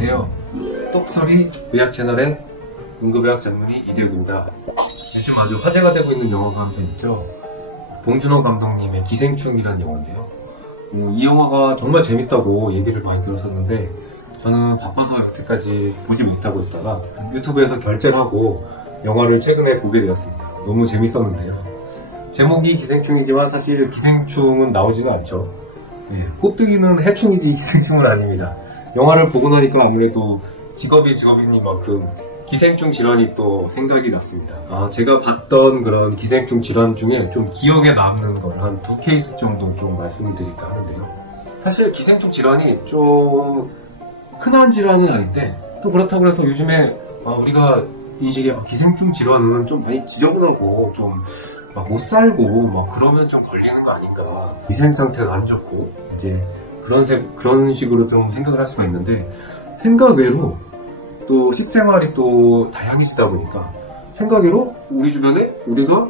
안녕하세요. 똑소리 의학 채널의 응급의학 전문의 이대욱입니다. 요즘 아주 화제가 되고 있는 영화가 한 편 있죠. 봉준호 감독님의 기생충이라는 영화인데요. 이 영화가 정말 재밌다고 얘기를 많이 들었었는데 저는 바빠서 여태까지 보지 못하고 있다가 유튜브에서 결제를 하고 영화를 최근에 보게 되었습니다. 너무 재밌었는데요. 제목이 기생충이지만 사실 기생충은 나오지는 않죠. 꼽뜨기는 해충이지 기생충은 아닙니다. 영화를 보고 나니까 아무래도 직업이니만큼 기생충 질환이 또 생각이 났습니다. 제가 봤던 그런 기생충 질환 중에 좀 기억에 남는 걸 한 2케이스 정도 좀 말씀드릴까 하는데요. 사실 기생충 질환이 좀 흔한 질환은 아닌데 또 그렇다고 해서 요즘에 우리가 이 시기에 기생충 질환은 좀 많이 지저분하고 좀 못 살고 그러면 좀 걸리는 거 아닌가, 위생 상태가 안 좋고 이제 그런 식으로 좀 생각을 할 수가 있는데, 생각 외로 또 식생활이 또 다양해지다 보니까 생각 외로 우리 주변에 우리가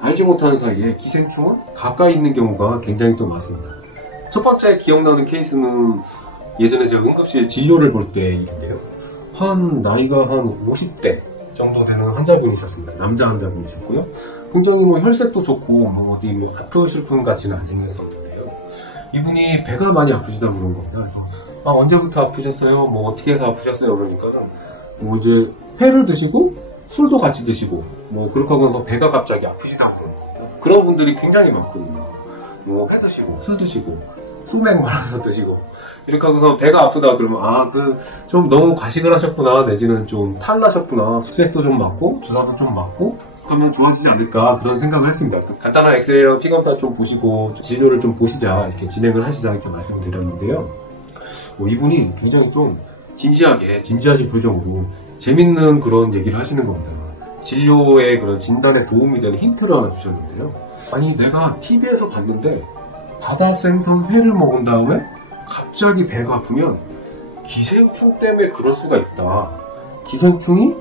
알지 못하는 사이에 기생충은 가까이 있는 경우가 굉장히 또 많습니다. 첫 번째 기억나는 케이스는 예전에 제가 응급실 진료를 볼 때인데요. 나이가 한 50대 정도 되는 환자분이 있었습니다. 남자 환자분이 있었고요. 굉장히 혈색도 좋고 어디 아프실 분 같지는 안 생겼었는데요. 이분이 배가 많이 아프시다 그런 겁니다. 그래서 언제부터 아프셨어요? 어떻게 해서 아프셨어요? 그러니까 이제 회를 드시고 술도 같이 드시고 그렇게 하면서 배가 갑자기 아프시다 그런 겁니다. 그런 분들이 굉장히 많거든요. 회 드시고 술 드시고 소맥 말아서 드시고 이렇게 하고서 배가 아프다 그러면 좀 너무 과식을 하셨구나, 내지는 좀 탈나셨구나, 수액도 좀 맞고 주사도 좀 맞고 하면 좋아지지 않을까, 그런 생각을 했습니다. 그래서 간단한 엑스레이랑 피검사 좀 보시고 진료를 좀 보시자, 이렇게 진행을 하시자 이렇게 말씀을 드렸는데요. 이분이 굉장히 좀 진지하신 표정으로 재밌는 그런 얘기를 하시는 겁니다. 진료의 그런 진단에 도움이 되는 힌트를 하나 주셨는데요. 내가 TV에서 봤는데 바다 생선 회를 먹은 다음에 갑자기 배가 아프면 기생충 때문에 그럴 수가 있다. 기생충이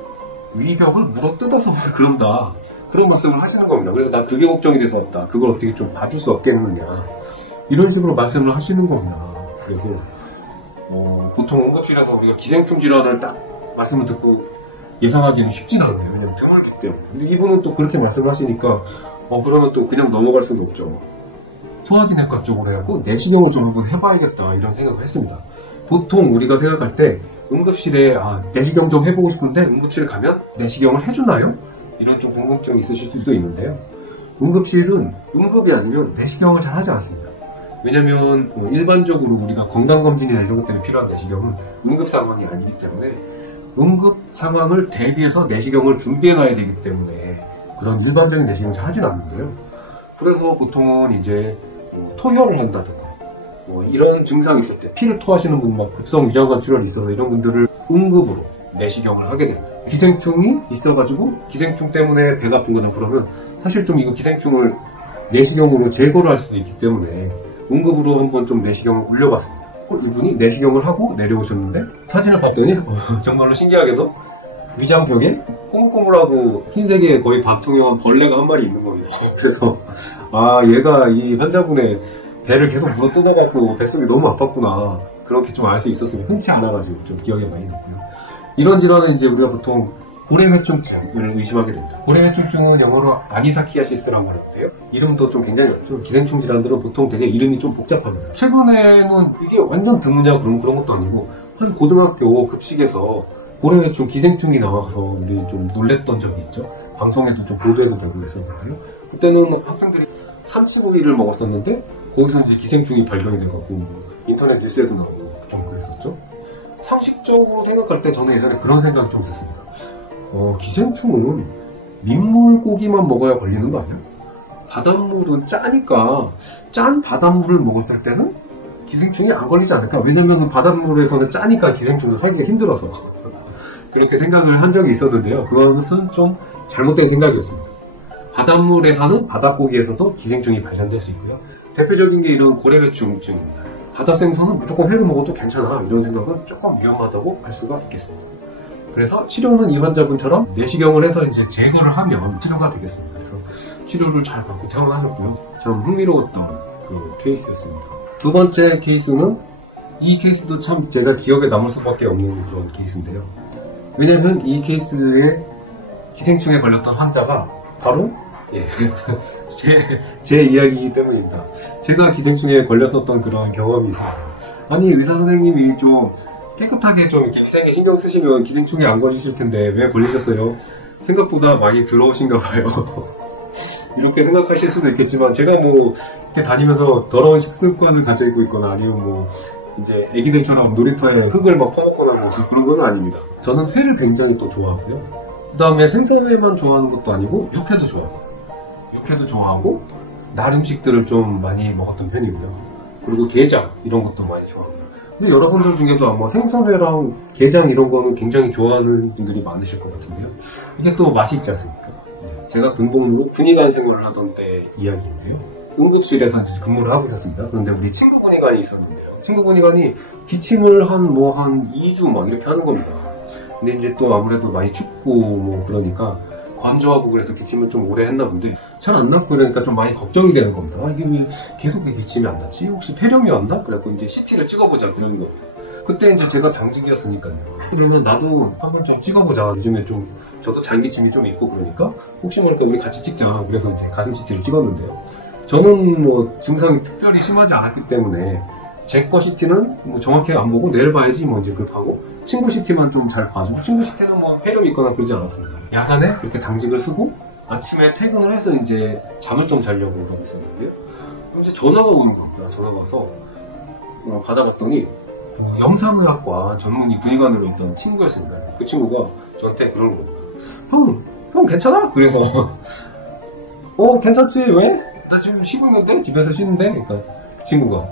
위벽을 물어뜯어서 그런다. 그런 말씀을 하시는 겁니다. 그래서 나 그게 걱정이 돼서 왔다. 그걸 어떻게 좀 봐줄 수 없겠느냐. 이런 식으로 말씀을 하시는 겁니다. 그래서 보통 응급실에서 우리가 기생충 질환을 딱 말씀을 듣고 예상하기는 쉽지는 않아요. 왜냐면 드물기 때문에. 근데 이분은 또 그렇게 말씀을 하시니까 그러면 또 그냥 넘어갈 수는 없죠. 소화기내과 쪽으로 해갖고 내시경을 좀 한번 해봐야겠다, 이런 생각을 했습니다. 보통 우리가 생각할 때 응급실에 내시경 좀 해보고 싶은데 응급실 가면 내시경을 해주나요? 이런 좀 궁금증이 있으실 수도 있는데요. 응급실은 응급이 아니면 내시경을 잘 하지 않습니다. 왜냐면 일반적으로 우리가 건강검진이나 이런 것 때문에 필요한 내시경은 응급 상황이 아니기 때문에 응급 상황을 대비해서 내시경을 준비해놔야 되기 때문에 그런 일반적인 내시경을 잘 하진 않는데요. 그래서 보통은 이제 토혈을 한다든가 이런 증상이 있을 때, 피를 토하시는 분, 급성 위장관 출혈이 있어서 이런 분들을 응급으로 내시경을 하게 됩니다. 기생충이 있어가지고 기생충 때문에 배가 아픈 거냐 그러면 사실 좀 이거 기생충을 내시경으로 제거를 할 수도 있기 때문에 응급으로 한번 좀 내시경을 올려봤습니다. 이분이 내시경을 하고 내려오셨는데 사진을 봤더니 정말로 신기하게도 위장벽에 꼬물꼬물하고 흰색의 거의 밥투명한 벌레가 한 마리 있는 겁니다. 그래서 얘가 이 환자분의 배를 계속 물어뜯어갖고 뱃속이 너무 아팠구나, 그렇게 좀 알 수 있었으면 흔치 않아가지고 좀 기억에 많이 났고요. 이런 질환은 이제 우리가 보통 고래회충증을 의심하게 됩니다. 고래회충증은 영어로 아니사키아시스라고 하는데요. 이름도 좀 굉장히 어렵죠. 기생충 질환들은 보통 되게 이름이 좀 복잡합니다. 최근에는 이게 완전 드무냐 그런 것도 아니고 한 고등학교 급식에서 고래회충 기생충이 나와서 우리 좀 놀랬던 적이 있죠. 방송에도 좀 보도해도 되고 있었는데요. 그때는 학생들이 삼치구이를 먹었었는데 거기서 이제 기생충이 발견이 돼갖고 인터넷 뉴스에도 나오고 좀 그랬었죠. 상식적으로 생각할 때 저는 예전에 그런 생각이 좀 들었습니다. 기생충은 민물고기만 먹어야 걸리는 거 아니야? 바닷물은 짜니까 짠 바닷물을 먹었을 때는 기생충이 안 걸리지 않을까? 왜냐면 바닷물에서는 짜니까 기생충도 살기가 힘들어서 그렇게 생각을 한 적이 있었는데요. 그것은 좀 잘못된 생각이었습니다. 바닷물에 사는 바닷고기에서도 기생충이 발견될 수 있고요. 대표적인 게 이런 고래회충증입니다. 바다생선은 무조건 회를 먹어도 괜찮아, 이런 생각은 조금 위험하다고 할 수가 있겠습니다. 그래서 치료는 이 환자분처럼 내시경을 해서 이제 제거를 하면 치료가 되겠습니다. 그래서 치료를 잘 받고 퇴원하셨고요. 참 흥미로웠던 그 케이스였습니다. 두 번째 케이스는 이 케이스도 참 제가 기억에 남을 수밖에 없는 그런 케이스인데요. 왜냐면 이 케이스에 기생충에 걸렸던 환자가 바로 제 이야기이기 때문입니다. 제가 기생충에 걸렸었던 그런 경험이 있어요. 아니 의사 선생님이 좀 깨끗하게 좀 이렇게 위생에 신경 쓰시면 기생충에 안 걸리실 텐데 왜 걸리셨어요? 생각보다 많이 더러우신가 봐요. 이렇게 생각하실 수도 있겠지만 제가 뭐 이렇게 다니면서 더러운 식습관을 가지고 있거나 아니면 뭐 이제 애기들처럼 놀이터에 흙을 막 퍼먹거나 뭐 그런 건 아닙니다. 저는 회를 굉장히 또 좋아하고요. 그 다음에 생선회만 좋아하는 것도 아니고 육회도 좋아해요. 육회도 좋아하고 날 음식들을 좀 많이 먹었던 편이고요. 그리고 게장 이런 것도 많이 좋아합니다. 근데 여러분들 중에도 아마 생선회랑 게장 이런 거는 굉장히 좋아하는 분들이 많으실 것 같은데요. 이게 또 맛이 있지 않습니까? 제가 군복무로 군의관 생활을 하던 때 이야기인데요. 응급실에서 근무를 하고 있었습니다. 그런데 우리 친구 군의관이 있었는데요. 친구 군의관이 기침을 한 2주 막 이렇게 하는 겁니다. 근데 이제 또 아무래도 많이 춥고 뭐 그러니까 건조하고 그래서 기침을 좀 오래 했나 본데 잘 안 났고 그러니까 좀 많이 걱정이 되는 겁니다. 이게 왜 계속 기침이 안 났지? 혹시 폐렴이었나? 그래갖고 이제 CT를 찍어보자 그러는 겁니다. 그때 이제 제가 당직이었으니까요. 그러면 나도 한번 좀 찍어보자. 요즘에 좀 저도 장기침이 좀 있고 그러니까 혹시 모르니까 우리 같이 찍자. 그래서 이제 가슴 CT를 찍었는데요. 저는 뭐 증상이 특별히 심하지 않았기 때문에 제 거 CT는 뭐 정확히 안 보고 내일 봐야지 뭐 이제 그렇게 하고 친구 CT만 좀 잘 봐주고 친구 CT는 뭐 폐렴이 있거나 그러지 않았습니다. 야간에 그렇게 당직을 쓰고 아침에 퇴근을 해서 이제 잠을 좀 자려고 그러고 있었는데요. 이제 전화가 오는 겁니다. 전화가 와서 받아봤더니 영상의학과 전문의 군의관으로 있던 친구였습니다. 그 친구가 저한테 그러는 겁니다. 형 괜찮아? 그래서 괜찮지? 왜? 나 지금 쉬고 있는데? 집에서 쉬는데? 그러니까 그 친구가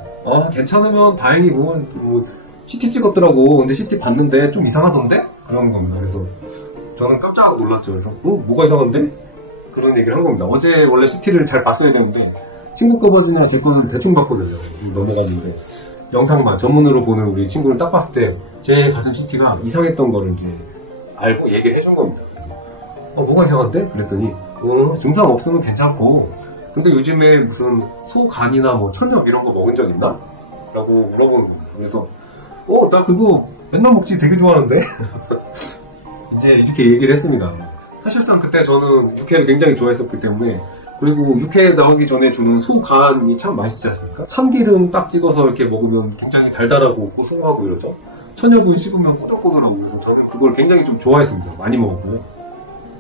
괜찮으면 다행이고 뭐 CT 찍었더라고. 근데 CT 봤는데 좀 이상하던데? 그런 겁니다. 그래서 저는 깜짝 놀랐죠. 그래서 뭐가 이상한데? 그런 얘기를 한 겁니다. 어제 원래 CT를 잘 봤어야 되는데 친구 거 봐주냐 제 거는 대충 봤거든요. 넘어갔는데 영상만 전문으로 보는 우리 친구를 딱 봤을 때 제 가슴 CT가 이상했던 거를 이제 알고 얘기를 해준 겁니다. 뭐가 이상한데? 그랬더니 증상 없으면 괜찮고 근데 요즘에 무슨 소간이나 뭐 천엽 이런 거 먹은 적 있나? 라고 물어보는 겁니다. 그래서 나 그거 맨날 먹지 되게 좋아하는데? 이제 이렇게 얘기를 했습니다. 사실상 그때 저는 육회를 굉장히 좋아했었기 때문에 그리고 육회 나오기 전에 주는 소간이 참 맛있지 않습니까? 참기름 딱 찍어서 이렇게 먹으면 굉장히 달달하고 고소하고 이러죠. 천엽은 씹으면 꼬들꼬들하고 그래서 저는 그걸 굉장히 좀 좋아했습니다. 많이 먹었고요.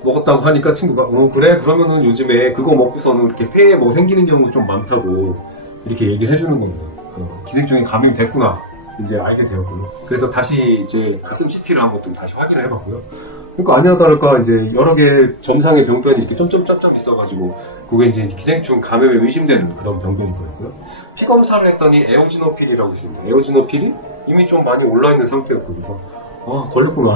먹었다고 하니까 친구가 그래? 그러면은 요즘에 그거 먹고서는 이렇게 폐에 뭐 생기는 경우가 좀 많다고 이렇게 얘기를 해주는 겁니다. 기생충에 감염이 됐구나 이제 알게 되었고요. 그래서 다시 이제 가슴 CT를 한번 또 다시 확인을 해봤고요. 그러니까 아니나 다를까 이제 여러 개 점상의 병변이 이렇게 점점점점 있어가지고 그게 이제 기생충 감염에 의심되는 그런 병변이 보였고요. 피 검사를 했더니 에오지노필이라고 있습니다. 에오지노필이 이미 좀 많이 올라있는 상태였거든요. 걸렸구나.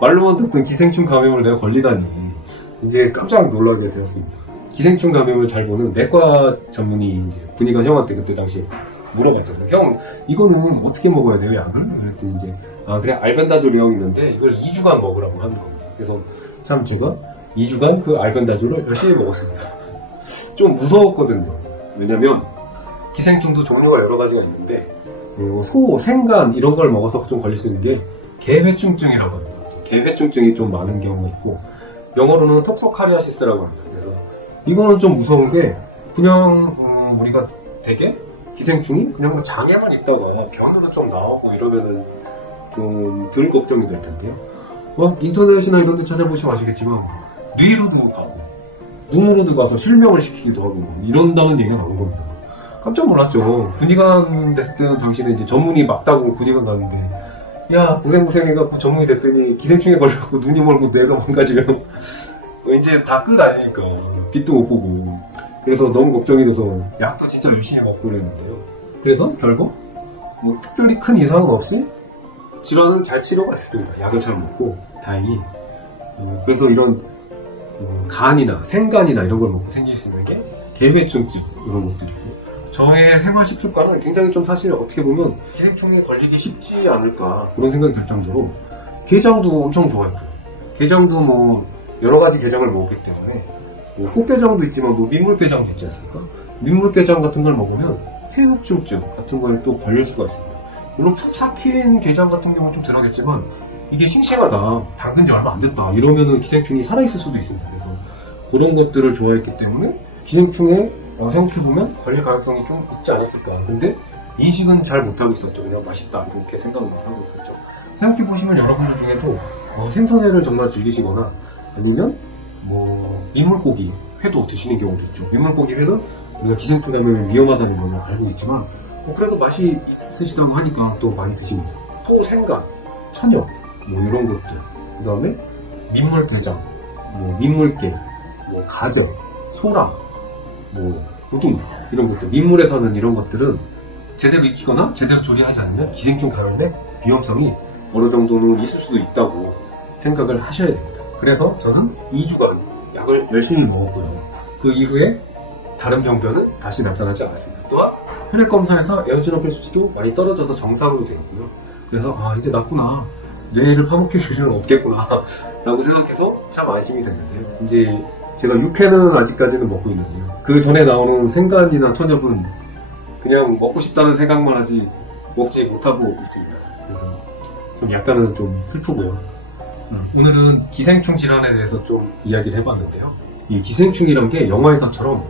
말로만 듣던 기생충 감염을 내가 걸리다니 이제 깜짝 놀라게 되었습니다. 기생충 감염을 잘 보는 내과 전문의 이제 군의관 형한테 그때 당시 물어봤죠. 형 이거는 어떻게 먹어야 돼요 약을? 그랬더니 이제 그래 알벤다졸이라고 있는데 이걸 2주간 먹으라고 하는 겁니다. 그래서 참 제가 2주간 그 알벤다졸을 열심히 먹었습니다. 좀 무서웠거든요. 왜냐면 기생충도 종류가 여러 가지가 있는데 소, 생간 이런 걸 먹어서 좀 걸릴 수 있는 게 개회충증이라고 합니다. 개회충증이 좀 많은 경우가 있고 영어로는 톡소카리아시스라고 합니다. 그래서 이거는 좀 무서운 게 그냥 우리가 되게 기생충이 그냥 장에만 있다가 병으로 좀 나오고 이러면은 좀 덜 걱정이 될 텐데요. 인터넷이나 이런 데 찾아보시면 아시겠지만 뇌로도 가고 눈으로도 가서 실명을 시키기도 하고 이런다는 얘기가 나온 겁니다. 깜짝 놀랐죠. 군의관 됐을 때는 당신은 이제 전문의 맞다고 군의관 갔는데 야 고생해갖고 전문의 됐더니 기생충에 걸려갖고 눈이 멀고 뇌가 망가지면 이제 다 끝 아니니까 빛도 못 보고 그래서 너무 걱정이 돼서 약도 진짜 열심히 먹고 그랬는데요. 그래서 결국 뭐 특별히 큰 이상은 없이 질환은 잘 치료가 됐습니다. 약을 잘 먹고 다행히 그래서 이런 간이나 생간이나 이런 걸 먹고 생길 수 있는 게 개회충증 이런 것들이고 저의 생활 식습관은 굉장히 좀 사실 어떻게 보면 기생충에 걸리기 쉽지 않을까 그런 생각이 들 정도로 게장도 엄청 좋아했고요. 게장도 뭐 여러 가지 게장을 먹었기 때문에 뭐 꽃게장도 있지만 뭐 민물게장도 있지 않습니까? 민물게장 같은 걸 먹으면 폐흑증증 같은 걸 또 걸릴 수가 있습니다. 물론 푹 삭힌 게장 같은 경우는 좀 덜하겠지만 이게 싱싱하다, 담근 지 얼마 안 됐다 이러면은 기생충이 살아있을 수도 있습니다. 그래서 그런 것들을 좋아했기 때문에 기생충에 생각해보면 걸릴 가능성이 좀 있지 않았을까. 근데 인식은 잘 못하고 있었죠. 그냥 맛있다 이렇게 생각을 못하고 있었죠. 생각해보시면 여러분들 중에도 생선회를 정말 즐기시거나 아니면 뭐 민물고기 회도 드시는 경우도 있죠. 민물고기 회는 우리가 기생충 때문에 위험하다는 걸 알고 있지만 그래도 맛이 있으시다고 하니까 또 많이 드십니다. 또 생간, 천엽 뭐 이런 것들, 그 다음에 민물대장, 뭐 민물게, 뭐 가저, 소라, 뭐 우등 이런 것들, 민물에 사는 이런 것들은 제대로 익히거나 제대로 조리하지 않으면 기생충 감염의 위험성이 어느 정도는 있을 수도 있다고 생각을 하셔야 됩니다. 그래서 저는 2주간 약을 열심히 먹었고요. 그 이후에 다른 병변은 다시 나타나지 않았습니다. 또한 혈액 검사에서 에어지노필 수치도 많이 떨어져서 정상으로 되었고요. 그래서 이제 낫구나, 뇌를 파묻힐 일은 없겠구나 라고 생각해서 참 안심이 됐는데요. 이제 제가 육회는 아직까지는 먹고 있는데요. 그 전에 나오는 생간이나 천엽은 그냥 먹고 싶다는 생각만 하지 먹지 못하고 있습니다. 그래서 좀 약간은 좀 슬프고요. 오늘은 기생충 질환에 대해서 좀 이야기를 해봤는데요. 이 기생충이란 게 영화에서처럼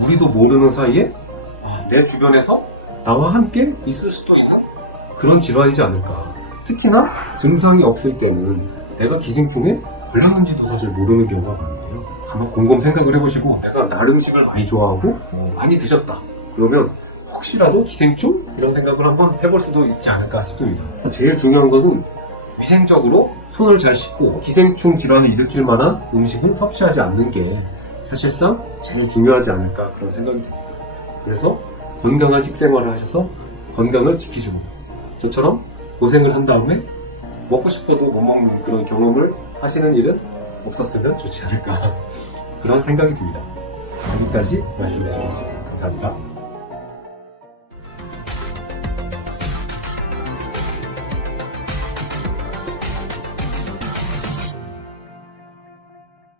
우리도 모르는 사이에 내 주변에서 나와 함께 있을 수도 있는 그런 질환이지 않을까. 특히나 증상이 없을 때는 내가 기생충에 걸렸는지도 사실 모르는 경우가 많은데요. 한번 곰곰 생각을 해보시고 내가 날 음식을 많이 좋아하고 많이 드셨다 그러면 혹시라도 기생충? 이런 생각을 한번 해볼 수도 있지 않을까 싶습니다. 제일 중요한 것은 위생적으로 손을 잘 씻고 기생충 질환을 일으킬 만한 음식은 섭취하지 않는 게 사실상 제일 중요하지 않을까 그런 생각이 듭니다. 그래서 건강한 식생활을 하셔서 건강을 지키시고 저처럼 고생을 한 다음에 먹고 싶어도 못 먹는 그런 경험을 하시는 일은 없었으면 좋지 않을까 그런 생각이 듭니다. 여기까지 말씀드리겠습니다. 감사합니다.